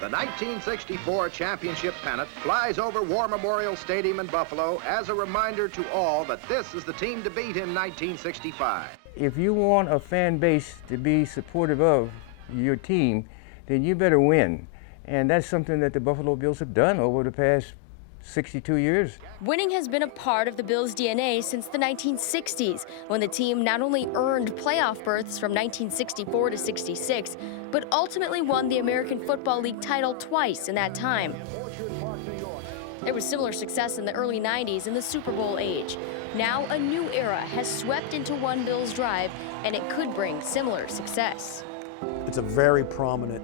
The 1964 championship pennant flies over War Memorial Stadium in Buffalo as a reminder to all that this is the team to beat in 1965. If you want a fan base to be supportive of your team, then you better win. And that's something that the Buffalo Bills have done over the past 62 years. Winning has been a part of the Bills' DNA since the 1960s, when the team not only earned playoff berths from 1964 to 66, but ultimately won the American Football League title twice in that time. There was similar success in the early 90s in the Super Bowl age. Now a new era has swept into one Bills drive, and it could bring similar success. It's a very prominent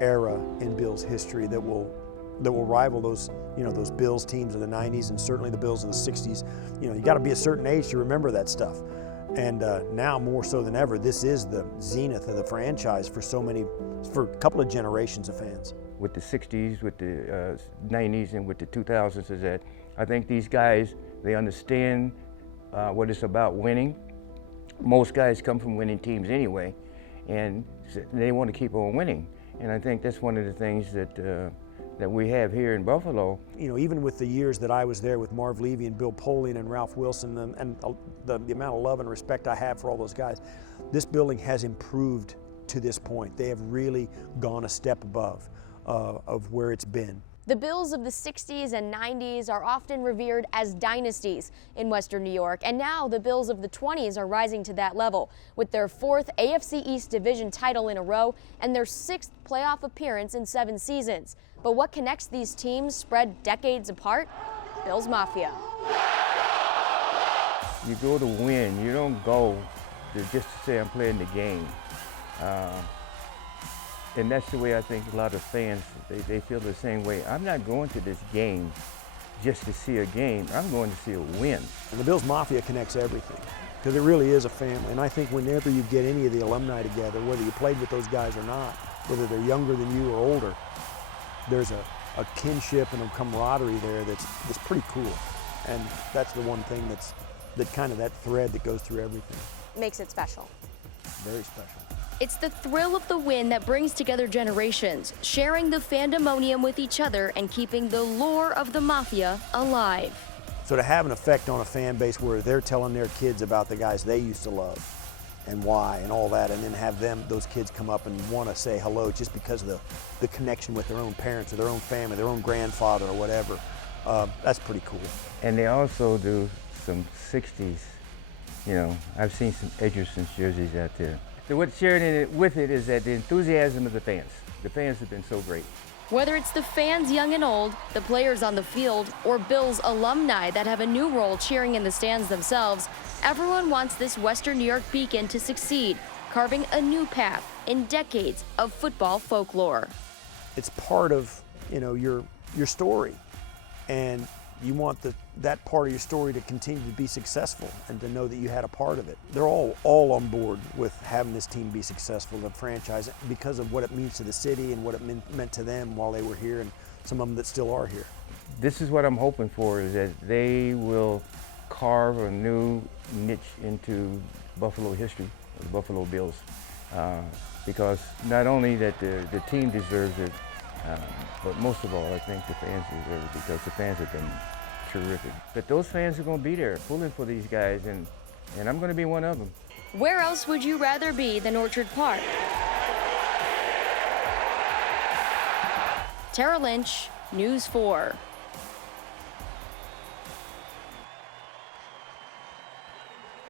era in Bills history that will rival those, those Bills teams of the 90s and certainly the Bills of the 60s. You got to be a certain age to remember that stuff. And now more so than ever, this is the zenith of the franchise for a couple of generations of fans. With the 60s, with the 90s, and with the 2000s is that I think these guys, they understand what it's about winning. Most guys come from winning teams anyway, and they want to keep on winning. And I think that's one of the things that we have here in Buffalo. Even with the years that I was there with Marv Levy and Bill Polian and Ralph Wilson, and the amount of love and respect I have for all those guys, this building has improved to this point. They have really gone a step above of where it's been. The Bills of the 60s and 90s are often revered as dynasties in Western New York, and now the Bills of the 20s are rising to that level with their 4th AFC East Division title in a row and their 6th playoff appearance in 7 seasons. But what connects these teams spread decades apart? Bills Mafia. You go to win. You don't go just to say I'm playing the game. And that's the way I think a lot of fans, they feel the same way. I'm not going to this game just to see a game. I'm going to see a win. And the Bills Mafia connects everything, because it really is a family. And I think whenever you get any of the alumni together, whether you played with those guys or not, whether they're younger than you or older, there's a kinship and a camaraderie there that's pretty cool. And that's the one thing that thread that goes through everything. Makes it special. Very special. It's the thrill of the win that brings together generations, sharing the fandemonium with each other and keeping the lore of the Mafia alive. So to have an effect on a fan base where they're telling their kids about the guys they used to love and why and all that, and then have those kids come up and want to say hello just because of the connection with their own parents or their own family, their own grandfather or whatever, that's pretty cool. And they also do some 60s. I've seen some Edgerson's jerseys out there. So what's sharing in it with it is that the enthusiasm of the fans. The fans have been so great. Whether it's the fans young and old, the players on the field, or Bills alumni that have a new role cheering in the stands themselves, everyone wants this Western New York beacon to succeed, carving a new path in decades of football folklore. It's part of, your story, and you want that part of your story to continue to be successful and to know that you had a part of it. They're all on board with having this team be successful, the franchise, because of what it means to the city and what it meant to them while they were here, and some of them that still are here. This is what I'm hoping for, is that they will carve a new niche into Buffalo history, the Buffalo Bills, because not only that the team deserves it, but most of all, I think the fans deserve it, because the fans have been terrific. But those fans are going to be there pulling for these guys, and I'm going to be one of them. Where else would you rather be than Orchard Park? Tara Lynch, News 4.